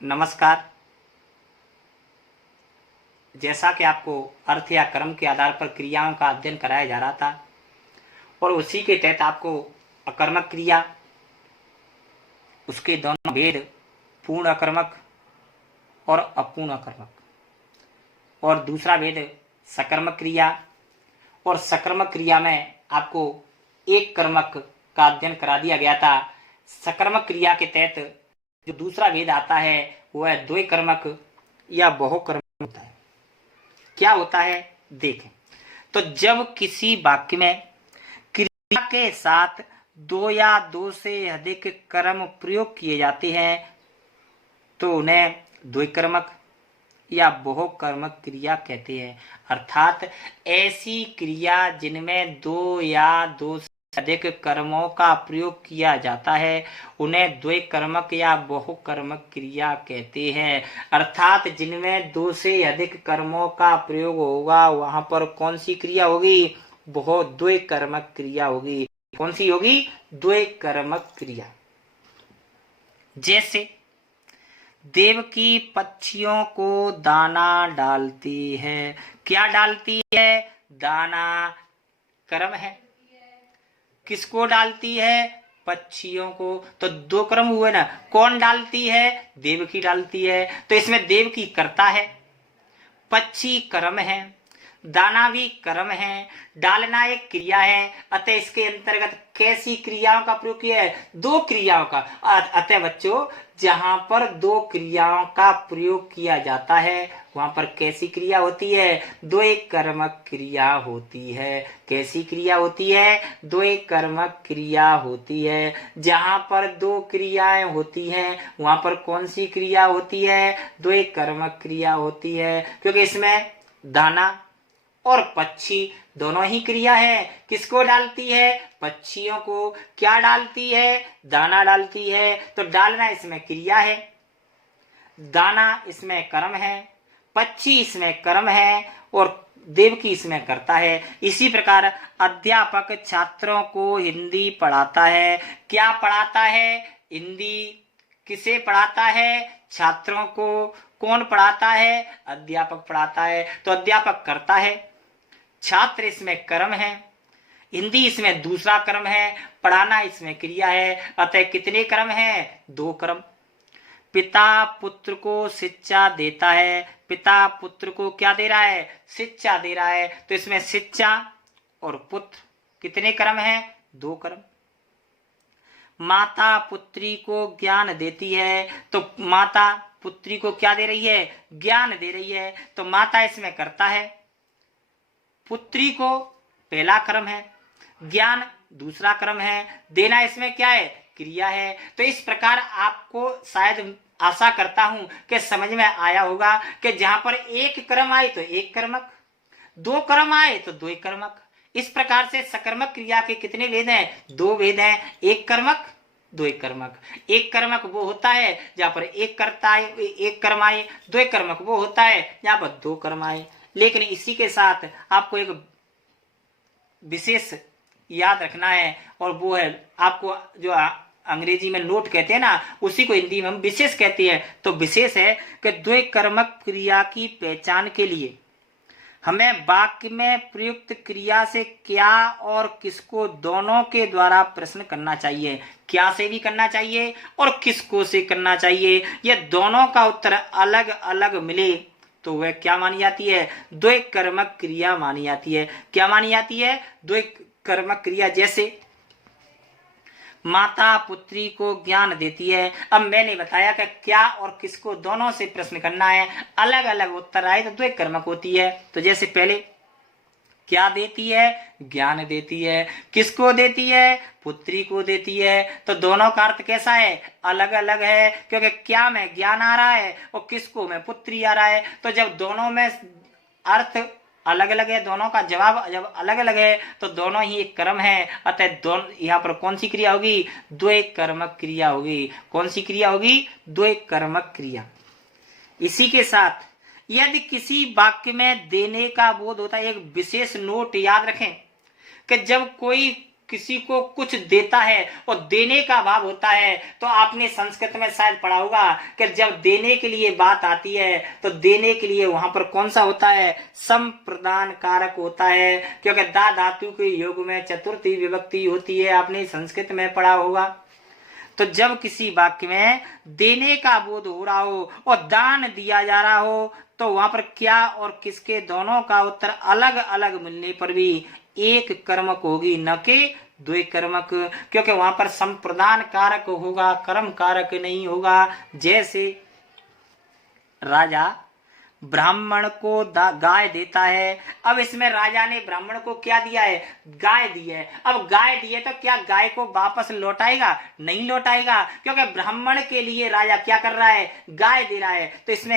नमस्कार। जैसा कि आपको अर्थ या कर्म के आधार पर क्रियाओं का अध्ययन कराया जा रहा था और उसी के तहत आपको अकर्मक क्रिया, उसके दोनों भेद, पूर्ण अकर्मक और अपूर्ण अकर्मक, और दूसरा भेद सकर्मक क्रिया, और सकर्मक क्रिया में आपको एक कर्मक का अध्ययन करा दिया गया था। सकर्मक क्रिया के तहत जो दूसरा भेद आता है वह द्वैकर्मक या बहुकर्मक होता है। क्या होता है देखें। तो जब किसी वाक्य में क्रिया के साथ दो या दो से अधिक कर्म प्रयोग किए जाते हैं तो उन्हें द्वैकर्मक या बहुकर्मक क्रिया कहते हैं। अर्थात ऐसी क्रिया जिनमें दो या दो से अधिक कर्मों का प्रयोग किया जाता है उन्हें द्वैकर्मक या बहुकर्मक क्रिया कहते हैं। अर्थात जिनमें दो से अधिक कर्मों का प्रयोग होगा वहां पर कौन सी क्रिया होगी? द्वैकर्मक क्रिया होगी। कौन सी होगी? द्वैकर्मक क्रिया। जैसे देवकी पक्षियों को दाना डालती है। क्या डालती है? दाना कर्म है। किसको डालती है? पक्षियों को। तो दो कर्म हुए ना। कौन डालती है? देवकी डालती है। तो इसमें देवकी कर्ता है, पक्षी कर्म है, दाना भी कर्म है, डालना एक क्रिया है। अतः इसके अंतर्गत कैसी क्रियाओं का प्रयोग किया है? दो क्रियाओं का। अतः बच्चों जहां पर दो क्रियाओं का प्रयोग किया जाता है वहां पर कैसी क्रिया होती है? द्वैकर्मक क्रिया होती है। कैसी क्रिया होती है? द्वैकर्मक क्रिया होती है। जहां पर दो क्रियाएं होती हैं वहां पर कौन सी क्रिया होती है? द्वैकर्मक क्रिया होती है। क्योंकि इसमें दाना और पक्षी दोनों ही क्रिया है। किसको डालती है? पक्षियों को। क्या डालती है? दाना डालती है। तो डालना इसमें क्रिया है, दाना इसमें कर्म है, पक्षी इसमें कर्म है और देवकी इसमें करता है। इसी प्रकार अध्यापक छात्रों को हिंदी पढ़ाता है। क्या पढ़ाता है? हिंदी। किसे पढ़ाता है? छात्रों को। कौन पढ़ाता है? अध्यापक पढ़ाता है। तो अध्यापक करता है, छात्र इसमें कर्म है, हिंदी इसमें दूसरा कर्म है, पढ़ाना इसमें क्रिया है। अतः कितने कर्म हैं? दो कर्म। पिता पुत्र को शिक्षा देता है। पिता पुत्र को क्या दे रहा है? शिक्षा दे रहा है। तो इसमें शिक्षा और पुत्र कितने कर्म हैं? दो कर्म। माता पुत्री को ज्ञान देती है। तो माता पुत्री को क्या दे रही है? ज्ञान दे रही है। तो माता इसमें करता है, पुत्री को पहला कर्म है, ज्ञान दूसरा कर्म है, देना इसमें क्या है? क्रिया है। तो इस प्रकार आपको शायद आशा करता हूं कि समझ में आया होगा कि जहां पर एक कर्म आए तो एक कर्मक, दो कर्म आए तो दो कर्मक। इस प्रकार से सकर्मक क्रिया के कितने भेद हैं? दो भेद हैं, एक कर्मक दो कर्मक। एक कर्मक वो होता है जहां पर एक कर्ता आए, एक कर्म आए। दो कर्मक वो होता है जहां पर दो कर्म आए। लेकिन इसी के साथ आपको एक विशेष याद रखना है और वो है आपको जो अंग्रेजी में नोट कहते हैं ना उसी को हिंदी में हम विशेष कहते हैं। तो विशेष है कि द्वैकर्मक क्रिया की पहचान के लिए हमें वाक्य में प्रयुक्त क्रिया से क्या और किसको दोनों के द्वारा प्रश्न करना चाहिए। क्या से भी करना चाहिए और किसको से करना चाहिए। यह दोनों का उत्तर अलग अलग मिले तो वह क्या मानी जाती है? द्वैकर्मक क्रिया मानी जाती है। क्या मानी जाती है? द्वैकर्मक क्रिया। जैसे माता पुत्री को ज्ञान देती है। अब मैंने बताया कि क्या और किसको दोनों से प्रश्न करना है, अलग अलग उत्तर आए तो द्वैकर्मक होती है। तो जैसे पहले क्या देती है? ज्ञान देती है। किसको देती है? पुत्री को देती है। तो दोनों का अर्थ कैसा है? अलग अलग है। क्योंकि क्या में ज्ञान आ रहा है और किसको में पुत्री आ रहा है। तो जब दोनों में अर्थ अलग अलग है, दोनों का जवाब जब अलग अलग है तो दोनों ही एक कर्म है। अतः दोनों यहाँ पर कौन सी क्रिया होगी? द्वैकर्मक क्रिया होगी। कौन सी क्रिया होगी? द्वैकर्मक क्रिया। इसी के साथ यदि किसी वाक्य में देने का बोध होता है, एक विशेष नोट याद रखें कि जब कोई किसी को कुछ देता है और देने का भाव होता है, तो आपने संस्कृत में शायद पढ़ा होगा कि जब देने के लिए बात आती है तो देने के लिए वहां पर कौन सा होता है, संप्रदान कारक होता है, क्योंकि दा धातु के योग में चतुर्थी विभक्ति होती है, आपने संस्कृत में पढ़ा होगा। तो जब किसी वाक्य में देने का बोध हो रहा हो और दान दिया जा रहा हो, तो वहां पर क्या और किसके दोनों का उत्तर अलग अलग मिलने पर भी एक कर्मक होगी, न कि द्वय कर्मक, क्योंकि वहां पर संप्रदान कारक होगा, कर्म कारक नहीं होगा। जैसे राजा ब्राह्मण को गाय देता है, अब इसमें राजा ने ब्राह्मण को क्या दिया है, गाय दी है। अब गाय दी है तो क्या गाय को वापस लौटाएगा, नहीं लौटाएगा, क्योंकि ब्राह्मण के लिए राजा क्या कर रहा है, गाय दे रहा है। तो इसमें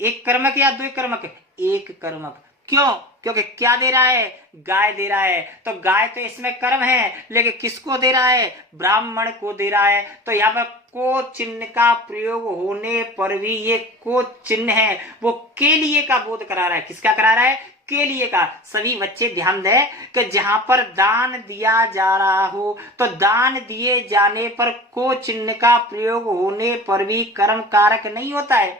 एक कर्मक या द्वय कर्मक, एक कर्मक। क्यों, क्योंकि क्या दे रहा है, गाय दे रहा है। तो गाय तो इसमें कर्म है, लेकिन किसको दे रहा है, ब्राह्मण को दे रहा है। तो यहाँ पर को चिन्ह का प्रयोग होने पर भी ये को चिन्ह है वो के लिए का बोध करा रहा है। किसका करा रहा है, के लिए का। सभी बच्चे ध्यान दें कि जहां पर दान दिया जा रहा हो तो दान दिए जाने पर को चिन्ह का प्रयोग होने पर भी कर्म कारक नहीं होता है,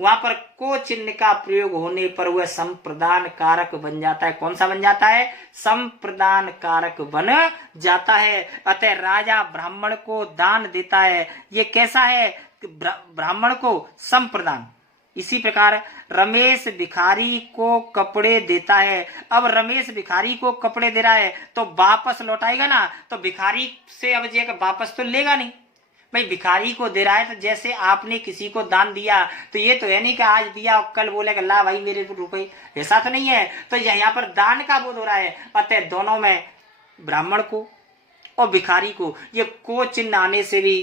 वहां पर को चिन्ह का प्रयोग होने पर वह संप्रदान कारक बन जाता है। कौन सा बन जाता है, संप्रदान कारक बन जाता है। अतः राजा ब्राह्मण को दान देता है, ये कैसा है, ब्राह्मण को संप्रदान। इसी प्रकार रमेश भिखारी को कपड़े देता है। अब रमेश भिखारी को कपड़े दे रहा है तो वापस लौटाएगा ना, तो भिखारी से अब जे वापस तो लेगा नहीं। भाई भिखारी को दे रहा है तो जैसे आपने किसी को दान दिया तो ये तो है नहीं कि आज दिया और कल बोलेगा ला भाई मेरे रुपए, ऐसा तो नहीं है। तो यहाँ पर दान का बोध हो रहा है। अतः दोनों में ब्राह्मण को और भिखारी को ये को चिन्ह आने से भी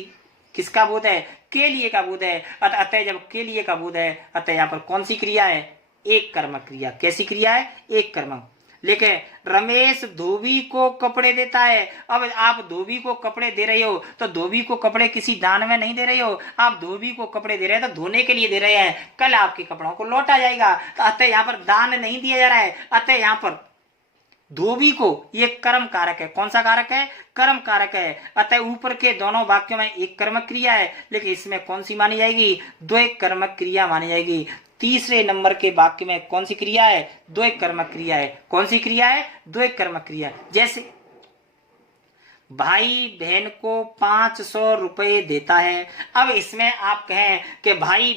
किसका बोध है, के लिए का बोध है। अतः जब के लिए का बोध है, अतः यहाँ पर कौन सी क्रिया है, एक कर्मक क्रिया। कैसी क्रिया है, एक कर्मक। लेकिन रमेश धोबी को कपड़े देता है। अब आप धोबी को कपड़े दे रहे हो तो धोबी को कपड़े किसी दान में नहीं दे रहे हो, आप धोबी को कपड़े दे रहे हैं तो धोने के लिए दे रहे हैं, कल आपके कपड़ों को लौटा जाएगा। तो अतः यहाँ पर दान नहीं दिया जा रहा है, अतः यहाँ पर धोबी को ये कर्म कारक है। कौन सा कारक है, कर्म कारक है। अतः ऊपर के दोनों वाक्यों में एक कर्मक क्रिया है, लेकिन इसमें कौन सी मानी जाएगी, द्वय कर्मक क्रिया मानी जाएगी। तीसरे नंबर के वाक्य में कौन सी क्रिया है, द्वय कर्मक क्रिया है। कौन सी क्रिया है, द्वय कर्मक क्रिया। जैसे भाई बहन को 500 रुपए देता है। अब इसमें आप कहें कि भाई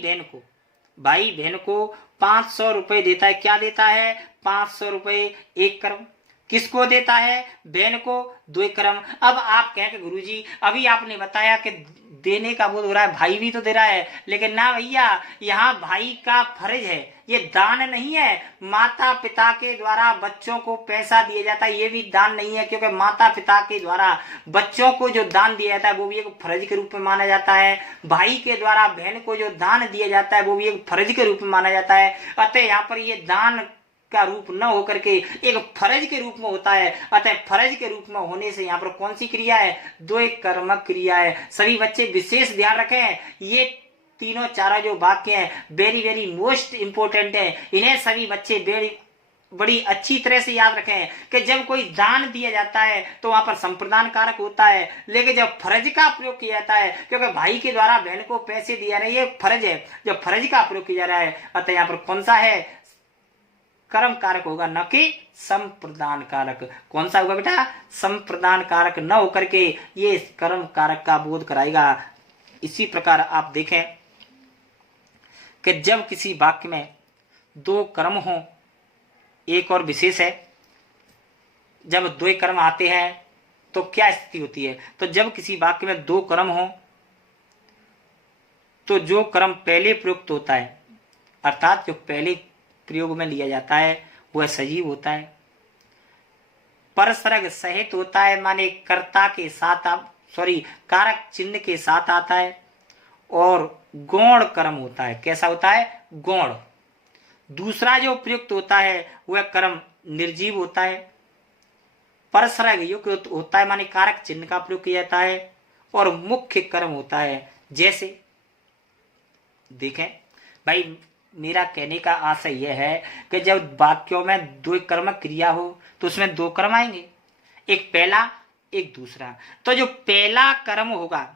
बहन को 500 रुपए देता है। क्या देता है, 500 रुपए, एक कर्म। किसको देता है, बहन को, द्वय कर्म। अब आप कहें कि गुरुजी अभी आपने बताया कि देने का बोध हो रहा है, भाई भी तो दे रहा है, लेकिन ना भैया, यहाँ भाई का फर्ज है, ये दान नहीं है। माता पिता के द्वारा बच्चों को पैसा दिया जाता है, ये भी दान नहीं है, क्योंकि माता पिता के द्वारा बच्चों को जो दान दिया जाता है वो भी एक फर्ज के रूप में माना जाता है। भाई के द्वारा बहन को जो दान दिया जाता है वो भी एक फर्ज के रूप में माना जाता है। अतः यहाँ पर ये दान का रूप न होकर के एक फर्ज के रूप में होता है। अतः फर्ज के रूप में होने से यहाँ पर कौन सी क्रिया है, द्वय कर्मक क्रिया है। सभी बच्चे विशेष ध्यान रखें, ये तीनों चारों जो वाक्य हैं वेरी वेरी मोस्ट इंपोर्टेंट है। इन्हें सभी बच्चे बड़ी अच्छी तरह से याद रखें कि जब कोई दान दिया जाता है तो वहां पर संप्रदान कारक होता है, लेकिन जब फर्ज का प्रयोग किया जाता है, क्योंकि भाई के द्वारा बहन को पैसे दिया रहे, ये फर्ज है, जब फर्ज का प्रयोग किया जा रहा है, अतः यहाँ पर कौन सा है, कर्म कारक होगा, न कि संप्रदान कारक। कौन सा होगा बेटा, संप्रदान कारक न होकर के ये कर्म कारक का बोध कराएगा। इसी प्रकार आप देखें कि जब किसी वाक्य में दो कर्म हो, एक और विशेष है, जब दो कर्म आते हैं तो क्या स्थिति होती है। तो जब किसी वाक्य में दो कर्म हो तो जो कर्म पहले प्रयुक्त होता है, अर्थात जो पहले प्रयोग में लिया जाता है वह सजीव होता है, परसर्ग सहित होता है, माने कर्ता के साथ कारक चिन्ह के साथ आता है, और गौण कर्म होता है। कैसा होता है, गौण। दूसरा जो प्रयुक्त होता है वह कर्म निर्जीव होता है, परसर्ग युक्त होता है, माने कारक चिन्ह का प्रयोग किया जाता है, और मुख्य कर्म होता है। जैसे देखें भाई, मेरा कहने का आशय यह है कि जब वाक्यों में दो कर्मक क्रिया हो तो उसमें दो कर्म आएंगे। एक पहला एक दूसरा। तो जो पहला कर्म होगा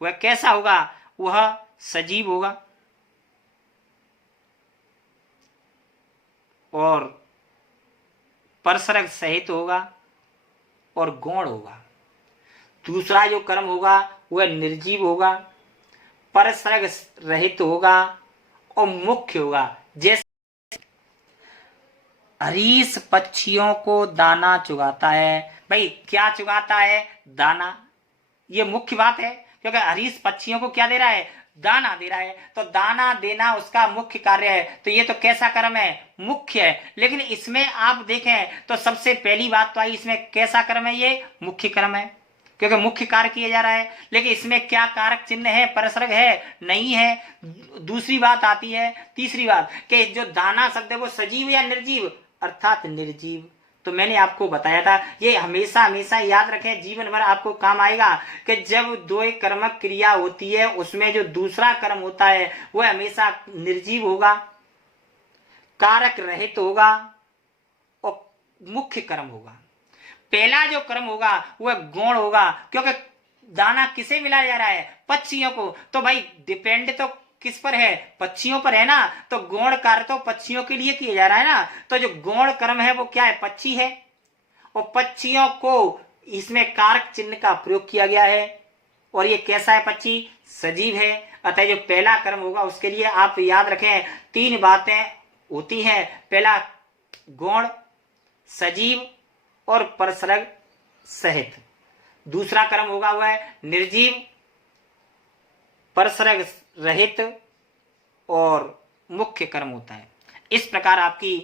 वह कैसा होगा? वह सजीव होगा और परसरग सहित होगा और गौण होगा। दूसरा जो कर्म होगा वह निर्जीव होगा, परसरग रहित होगा और मुख्य होगा। जैसे हरीश पक्षियों को दाना चुगाता है। भाई क्या चुगाता है? दाना। ये मुख्य बात है, क्योंकि हरीश पक्षियों को क्या दे रहा है? दाना दे रहा है। तो दाना देना उसका मुख्य कार्य है। तो ये तो कैसा कर्म है? मुख्य है। लेकिन इसमें आप देखें तो सबसे पहली बात तो आई, इसमें कैसा कर्म है? ये मुख्य कर्म है, क्योंकि मुख्य कार्य किया जा रहा है। लेकिन इसमें क्या कारक चिन्ह है? परसर्ग है? नहीं है। दूसरी बात आती है, तीसरी बात, कि जो दाना शब्द है वो सजीव या निर्जीव? अर्थात निर्जीव। तो मैंने आपको बताया था, ये हमेशा हमेशा याद रखें, जीवन भर आपको काम आएगा, कि जब दो कर्मक क्रिया होती है उसमें जो दूसरा कर्म होता है वह हमेशा निर्जीव होगा, कारक रहित होगा और मुख्य कर्म होगा। पहला जो कर्म होगा वह गौण होगा, क्योंकि दाना किसे मिलाया जा रहा है? पक्षियों को। तो भाई डिपेंड तो किस पर है? पक्षियों पर है ना। तो गौण कार्य तो पक्षियों के लिए किया जा रहा है ना। तो जो गौण कर्म है वो क्या है? पक्षी है, और पक्षियों को इसमें कारक चिन्ह का प्रयोग किया गया है। और ये कैसा है? पक्षी सजीव है। अतः जो पहला कर्म होगा उसके लिए आप याद रखें, तीन बातें होती हैं। पहला गौण, सजीव और परसरग सहित। दूसरा कर्म होगा वह निर्जीव, परसरग रहित और मुख्य कर्म होता है। इस प्रकार आपकी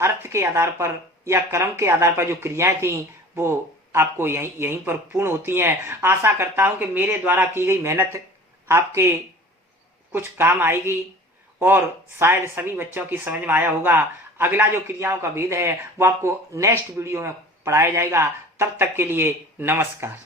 अर्थ के आधार पर या कर्म के आधार पर जो क्रियाएं थी वो आपको यहीं पर पूर्ण होती हैं। आशा करता हूं कि मेरे द्वारा की गई मेहनत आपके कुछ काम आएगी और शायद सभी बच्चों की समझ में आया होगा। अगला जो क्रियाओं का भेद है वो आपको नेक्स्ट वीडियो में पढ़ाया जाएगा। तब तक के लिए नमस्कार।